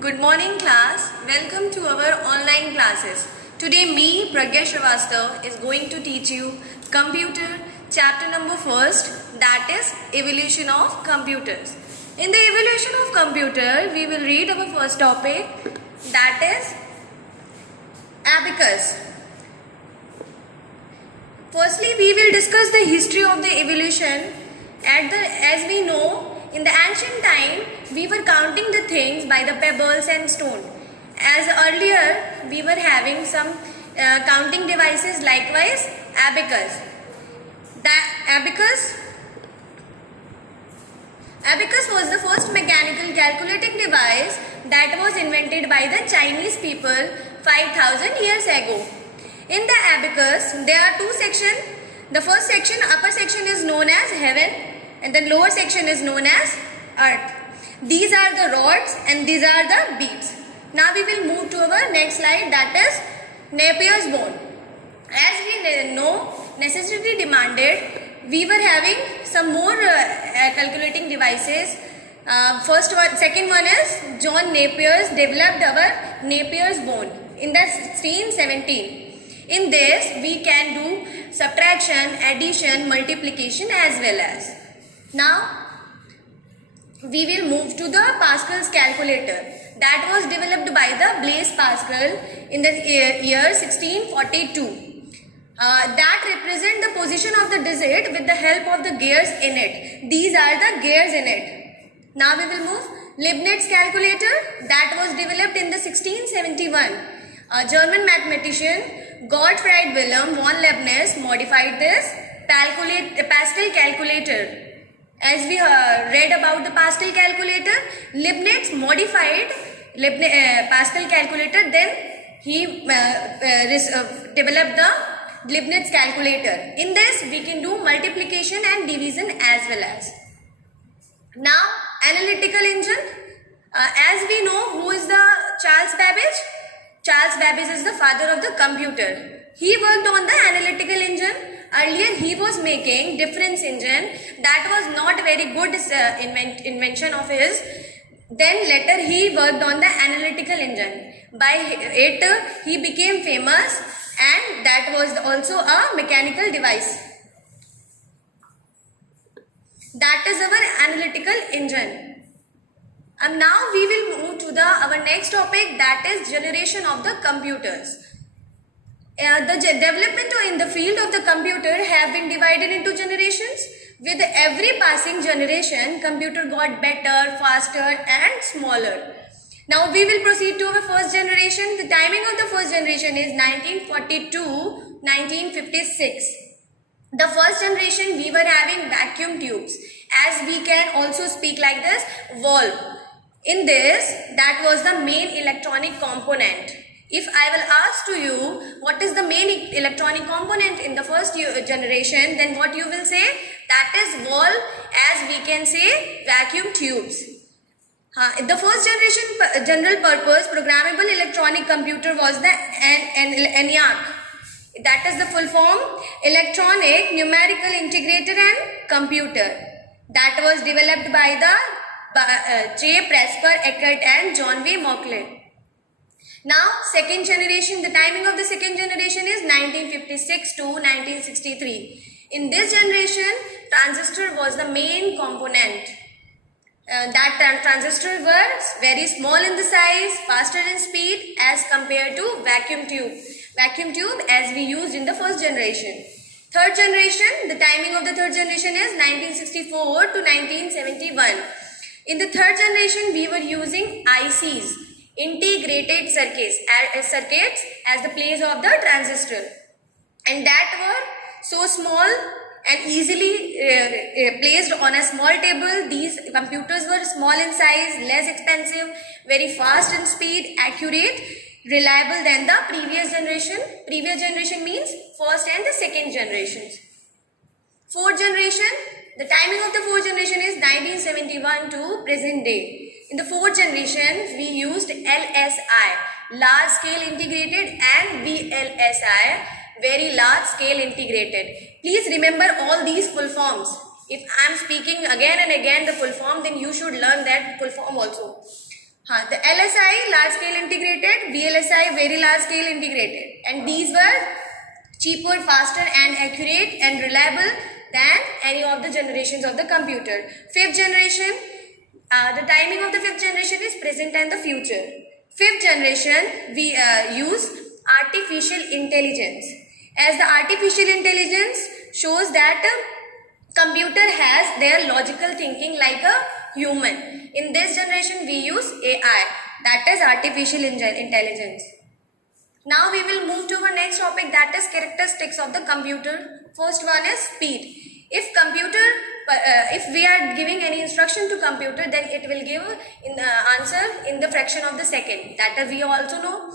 Good morning class. Welcome to our online classes. Today me, Pragya Shrivastava, is going to teach you computer chapter number first, that is evolution of computers. In the evolution of computer, we will read our first topic, that is abacus. Firstly, we will discuss the history of the evolution. As we know, in the ancient time, we were counting the things by the pebbles and stone. As earlier, we were having some counting devices, likewise abacus. The abacus was the first mechanical calculating device that was invented by the Chinese people 5000 years ago. In the abacus, there are two sections. The first section, upper section is known as heaven and the lower section is known as earth. These are the rods and these are the beads. Now we will move to our next slide, that is Napier's bone. As we know, necessity demanded, we were having some more calculating devices. Second one is John Napier's developed our Napier's bone in the 1617. In this, we can do subtraction, addition, multiplication as well as. Now, we will move to the Pascal's calculator that was developed by the Blaise Pascal in the year 1642. That represent the position of the digit with the help of the gears in it. These are the gears in it. Now we will move Leibniz calculator that was developed in the 1671. A German mathematician Gottfried Wilhelm von Leibniz modified this Pascal calculator. As we read about the Pascal calculator, Leibniz modified Pascal calculator, then he developed the Leibniz calculator. In this, we can do multiplication and division as well as. Now, analytical engine. As we know, who is the Charles Babbage? Charles Babbage is the father of the computer. He worked on the analytical engine. Earlier, he was making difference engine. That was not a very good invention of his. Then later, he worked on the analytical engine. By it, he became famous, and that was also a mechanical device. That is our analytical engine. And now we will move to our next topic, that is generation of the computers. The development in the field of the computer have been divided into generations. With every passing generation, computer got better, faster and smaller. Now we will proceed to our first generation. The timing of the first generation is 1942-1956. The first generation, we were having vacuum tubes. As we can also speak like this, valve. In this, that was the main electronic component. If I will ask to you what is the main electronic component in the first generation, then what you will say? That is valve, as we can say vacuum tubes. The first generation general purpose programmable electronic computer was the ENIAC. That is the full form, electronic numerical integrated and computer. That was developed by the J. Presper Eckert and John V. Mauchline. Now, second generation, the timing of the second generation is 1956 to 1963. In this generation, transistor was the main component. That transistor was very small in the size, faster in speed as compared to vacuum tube. Vacuum tube as we used in the first generation. Third generation, the timing of the third generation is 1964 to 1971. In the third generation, we were using ICs, integrated circuits as the place of the transistor, and that were so small and easily placed on a small table. These computers were small in size, less expensive, very fast in speed, accurate, reliable than the previous generation. Previous generation means first and the second generations. Fourth generation, the timing of the fourth generation is 1971 to present day. In the fourth generation, we used LSI, large scale integrated, and VLSI, very large scale integrated. Please remember all these full forms. If I am speaking again and again the full form, then you should learn that full form also. The LSI, large scale integrated, VLSI, very large scale integrated, and these were cheaper, faster and accurate and reliable than any of the generations of the computer. Fifth generation, the timing of the fifth generation is present and the future. Fifth generation, we use artificial intelligence. As the artificial intelligence shows that computer has their logical thinking like a human. In this generation, we use AI, that is artificial intelligence. Now we will move to our next topic, that is characteristics of the computer. First one is speed. If we are giving any instruction to computer, then it will give in the answer in the fraction of the second. That we also know.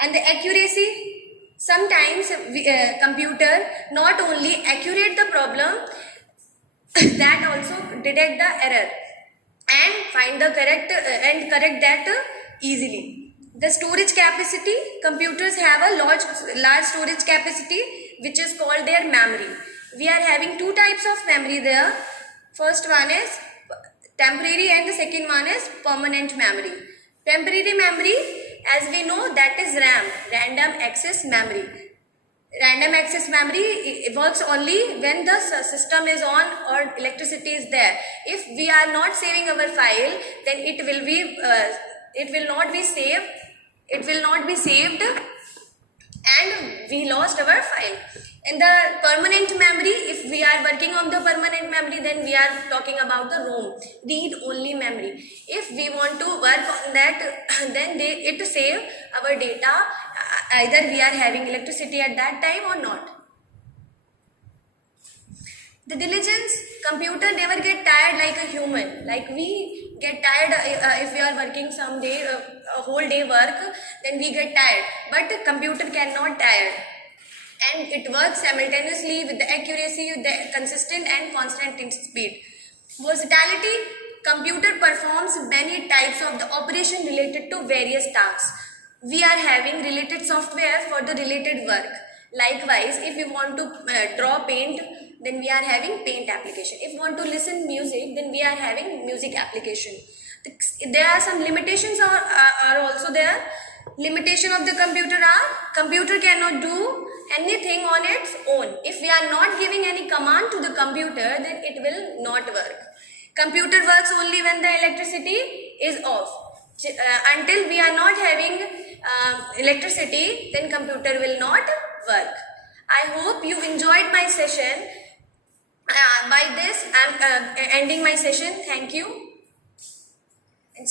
And the accuracy, sometimes computer not only accurate the problem, that also detect the error and find the correct that easily. The storage capacity, computers have a large storage capacity which is called their memory. We are having two types of memory there. First one is temporary and the second one is permanent memory. Temporary memory, as we know, that is RAM, random access memory. Random access memory works only when the system is on or electricity is there. If we are not saving our file, then it will not be saved and we lost our file. In the permanent memory, if we are working on the permanent memory, then we are talking about the ROM, read only memory. If we want to work on that, then it save our data, either we are having electricity at that time or not. The diligence, computer never get tired like a human. Like we get tired if we are working some day, a whole day work, then we get tired. But the computer cannot tire. And it works simultaneously with the accuracy, with the consistent and constant in speed. Versatility, computer performs many types of the operation related to various tasks. We are having related software for the related work. Likewise, if we want to draw paint, then we are having paint application. If we want to listen music, then we are having music application. There are some limitations are also there. Limitation of the computer cannot do anything on its own. If we are not giving any command to the computer, then it will not work. Computer works only when the electricity is off. Until we are not having electricity, then computer will not work. I hope you enjoyed my session. By this, I am ending my session. Thank you.